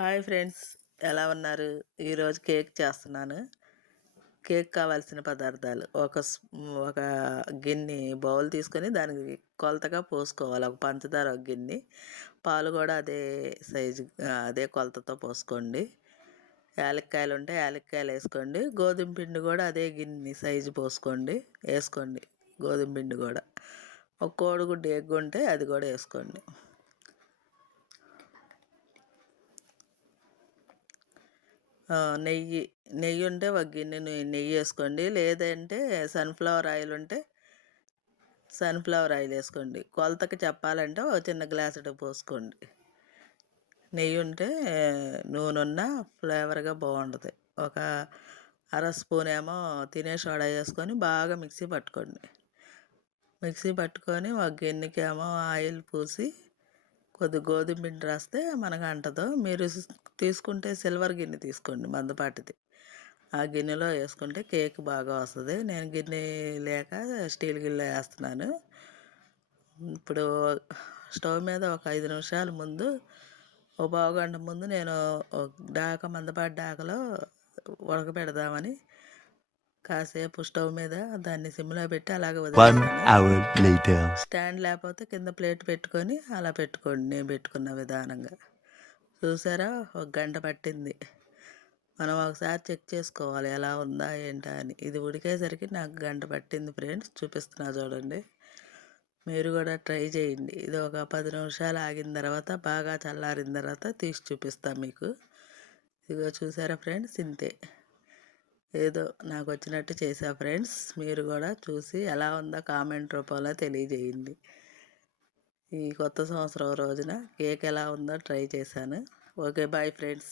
Hi friends, ఎలా ఉన్నారు? ఈరోజు కేక్ చేస్తున్నాను. కేక్ కావాల్సిన పదార్థాలు ఒక గిన్నె బౌల్ తీసుకొని దానికి కొలతగా పోసుకోవాలి. ఒక పంచదార ఒక గిన్నె, పాలు కూడా అదే సైజు అదే కొలతతో పోసుకోండి. యాలక్కాయలు ఉంటే యాలక్కాయలు వేసుకోండి. గోధుమ పిండి కూడా అదే గిన్నె సైజు వేసుకోండి. గోధుమ పిండి కూడా ఒక కోడిగుడ్డు ఎగ్ ఉంటే అది కూడా వేసుకోండి. నెయ్యి నెయ్యి ఉంటే ఒక గిన్నె నెయ్యి వేసుకోండి. లేదంటే సన్ఫ్లవర్ ఆయిల్ ఉంటే సన్ఫ్లవర్ ఆయిల్ వేసుకోండి. కొలతకి చెప్పాలంటే ఒక చిన్న గ్లాసుడు పోసుకోండి. నెయ్యి ఉంటే నూనె ఉన్న ఫ్లేవర్గా బాగుంటుంది. ఒక అర స్పూన్ ఏమో తినే సోడా వేసుకొని బాగా మిక్సీ పట్టుకోండి. మిక్సీ పట్టుకొని ఒక గిన్నెకేమో ఆయిల్ పూసి కొద్ది గోధుమ పిండి రాస్తే మనకు అంటదు. మీరు తీసుకుంటే సిల్వర్ గిన్నె తీసుకోండి, మందపాటిది. ఆ గిన్నెలో వేసుకుంటే కేక్ బాగా వస్తుంది. నేను గిన్నె లేక స్టీల్ గిన్నెలో వేస్తున్నాను. ఇప్పుడు స్టవ్ మీద ఒక 5 నిమిషాల ముందు, ఓ పావుగంట ముందు నేను మందపాటి డాకలో ఉడకబెడదామని కాసేపు స్టవ్ మీద దాన్ని సిమ్లో పెట్టి అలాగే వదిలేసాను. స్టాండ్ లేకపోతే కింద ప్లేట్ పెట్టుకొని అలా పెట్టుకోండి, నేను పెట్టుకున్న విధానంగా. చూసారా, ఒక గంట పట్టింది. మనం ఒకసారి చెక్ చేసుకోవాలి ఎలా ఉందా ఏంటా అని. ఇది ఉడికేసరికి నాకు గంట పట్టింది ఫ్రెండ్స్, చూపిస్తున్నా చూడండి. మీరు కూడా ట్రై చేయండి. ఇది ఒక 10 నిమిషాలు ఆగిన తర్వాత, బాగా చల్లారిన తర్వాత తీసి చూపిస్తాను మీకు. ఇదిగో చూసారా ఫ్రెండ్స్, ఇంతే. ఏదో నాకు వచ్చినట్టు చేసా ఫ్రెండ్స్. మీరు కూడా చూసి ఎలా ఉందో కామెంట్ రూపంలో తెలియజేయండి. ఈ కొత్త సంవత్సరం రోజున కేక్ ఎలా ఉందో ట్రై చేశాను. Okay, bye friends.